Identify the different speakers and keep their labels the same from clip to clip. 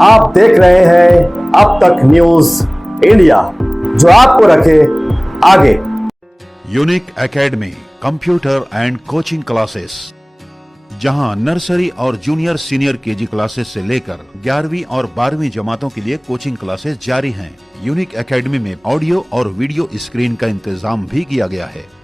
Speaker 1: आप देख रहे हैं अब तक न्यूज़ इंडिया, जो आपको रखे आगे।
Speaker 2: Unique academy, computer and coaching classes, जहाँ नर्सरी और जूनियर सीनियर केजी क्लासेस से लेकर 11वीं और 12वीं जमातों के लिए कोचिंग क्लासेस जारी हैं। यूनिक एकेडमी में ऑडियो और वीडियो स्क्रीन का इंतज़ाम भी किया गया है।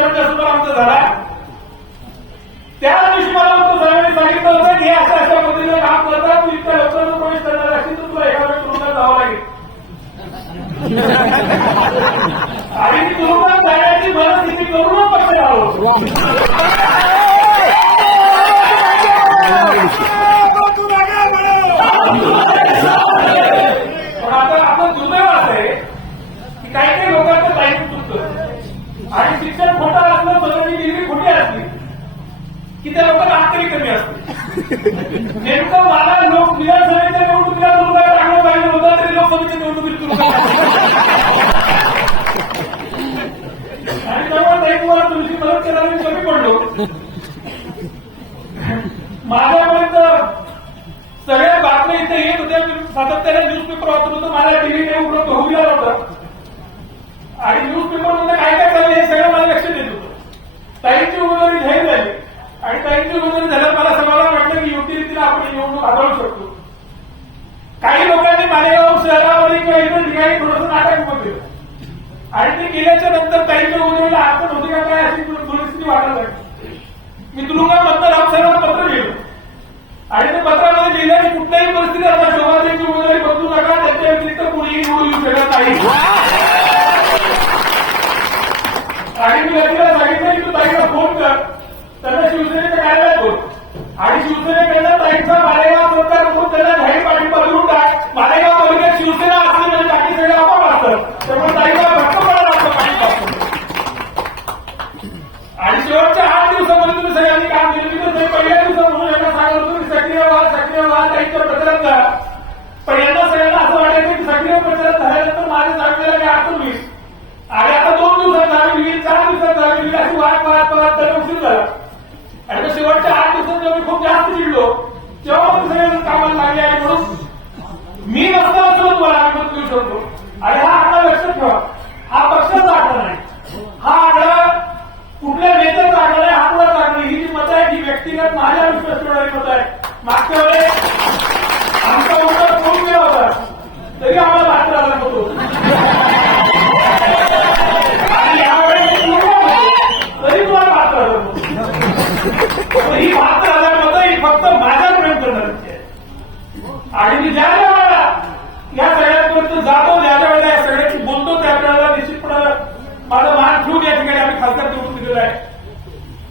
Speaker 3: सर्वसन्मान्य उद्धव समोर आमचा झाला त्या दिवशी मला साहेबांनी सांगितलं होतं की हे अशा अशा पद्धतीने काम करतात तू इतक्या लवकर प्रवेश करणार असेल तर तुला एका वेळेस तुरुंगात जावं लागेल. आणि तुरुंगात जाण्याची मनस्थिती करून पक्ष आलो पण आता आपलं दुर्दैव असं आहे की काही काही लोकांचं टाईम चुकतं आणि शिक्षण खोटं असलं स्वतःची डिग्री खोटी असली की त्या लोकांना आत्तरी कमी असते नेमकं मला लोक विधानसभेच्या निवडणुकीला दोन वेळा चांगलं पाहिजे होतं तरी लोकसभेच्या निवडणुकीत तुरुंगात आणि त्यामुळे ताई तुम्हाला तुमची मदत करायला मी कमी पडलो. माझ्यापर्यंत सगळ्या बातम्या इथे येत होत्या. मी सातत्याने न्यूजपेपर वाचत होतो. माझ्या टीव्ही काही उपलब्ध होऊ गेला होता. आणि न्यूजपेपरमध्ये काय काय चाललं हे सगळं मला लक्षात येत होतं ताईंची उमेदवारी जाहीर झाली आणि ताईंची उमेदवारी झाल्यावर मला समाधान वाटलं की योग्य रीतीने आपण ही शकतो. काही लोकांनी मालेगाव शहरामध्ये किंवा इतर ठिकाणी थोडंसं नाटक उभं केलं. आणि ते गेल्याच्यानंतर ताईंच्या उमेदवारीला अडचण होती का काय अशी परिस्थिती वाटत लागली मी तुरुंगा मतदार रामसाहेबांना पत्र लिहिलं. आणि ते पत्रामध्ये लिहिलं की कुठल्याही परिस्थितीत आता समाजाची उमेदवारी बदलू नका त्याच्या व्यतिरिक्त कुणीही निवडून येऊ शकत नाही. आणि मी व्यक्तीला सांगितलं की तू ताईला फोन कर. त्यांना शिवसेनेच्या कार्यालयात बोल. आणि शिवसेनेकडनं ताईचा मालेगाव आणि आता दोन दिवसात जावी होईल चार दिवसात जावी होईल अशी वाट पाहत पाहत त्याला उशीर झाला. आणि मग शेवटच्या आठ दिवसात जेव्हा मी खूप जास्त चिडलो तेव्हा पण सगळ्यांना कामाला लागले आहे म्हणून मी नसताना सुद्धा तुम्हाला आम्ही मत देऊ शकतो आणि हा आकडा लक्षात ठेवा. हा पक्षाचा आकडा नाही. हा आकडा कुठल्या नेत्याचा आकडा आहे हा कुणाचा आकडा ही जी मत आहे ही व्यक्तिगत माझ्या विश्वास ठेवणारी मतं आहे मागच्या वेळेस सगळ्यांपर्यंत जातो ज्या ज्या वेळेला या सगळ्यांशी बोलतो त्या वेळेला निश्चितपणे माझं मान ठेवून या ठिकाणी आम्ही खासदार निवडून दिलेला आहे.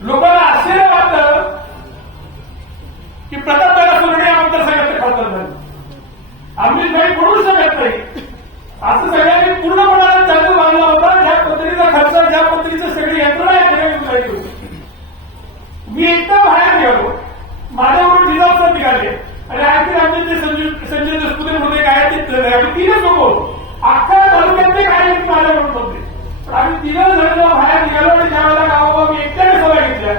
Speaker 3: लोकांना आश्चर्य वाटतं की प्रताप दादा सुरणे या मतदारसंघाचे खासदार झाले आम्ही काही पडू शकत नाही. असं सगळ्यांनी पूर्णपणाने चालू बांधला होता ज्या पद्धतीचा खर्च ज्या पद्धतीचं सगळी यंत्रणा या ठिकाणी उतरायची होती मी एकटा बाहेर गेलो माझ्यावर डिझॉल्टर निघाले आणि आणखी आमचे जे संजय संजय देशमुख होते काय ते आम्ही तीनच लोक होतो अख्ख्या तालुक्यातले काय म्हणून होते पण आम्ही तीनच जण जेव्हा बाहेर निघालो आणि त्यावेळेला गावाला मी एकट्याने सभा घेतल्या.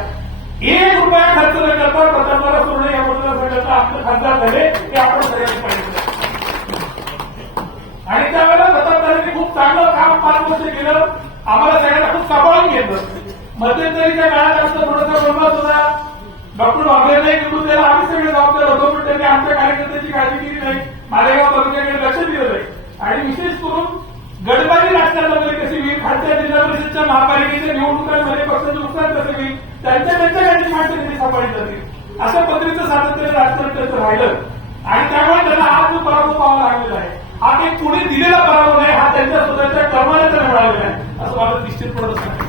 Speaker 3: एक रुपया खर्च न करता प्रतापदारा सोडणे या मतदारसंघाचा आपले खासदार झाले हे आपण सगळ्यांनी पाहिजे आणि त्यावेळेला प्रतापदारांनी खूप चांगलं काम पाच वर्ष केलं. आम्हाला सगळ्यांना खूप सांभाळून घेतलं मध्यंतरीच्या काळात आमचा थोडासा प्रवास होता डॉक्टर बाबरेंनाही निवडून द्यायला आम्ही सगळे जबाबदार होतो पण त्यांनी आमच्या कार्यकर्त्यांची काळजी केली नाही. मालेगाव तालुक्याकडे लक्ष दिलं नाही आणि विशेष करून गडबाजी राजकारणामध्ये कशी होईल खालच्या जिल्हा परिषदच्या महापालिकेच्या निवडणुकांमध्ये पक्षाचं नुकसान कसं होईल त्यांच्या त्यांच्या काही माणसं तिथे सापडली जातील अशा पद्धतीचं सातत्य राजकारण त्याचं राहिलं. आणि त्यामुळे त्यांना हा जो पराभव पाहावा लागलेला आहे हा एक पुढे दिलेला पराभव नाही हा त्यांच्या स्वतःच्या कर्माने त्यांना मिळालेला आहे असं मला निश्चितपणे सांगितलं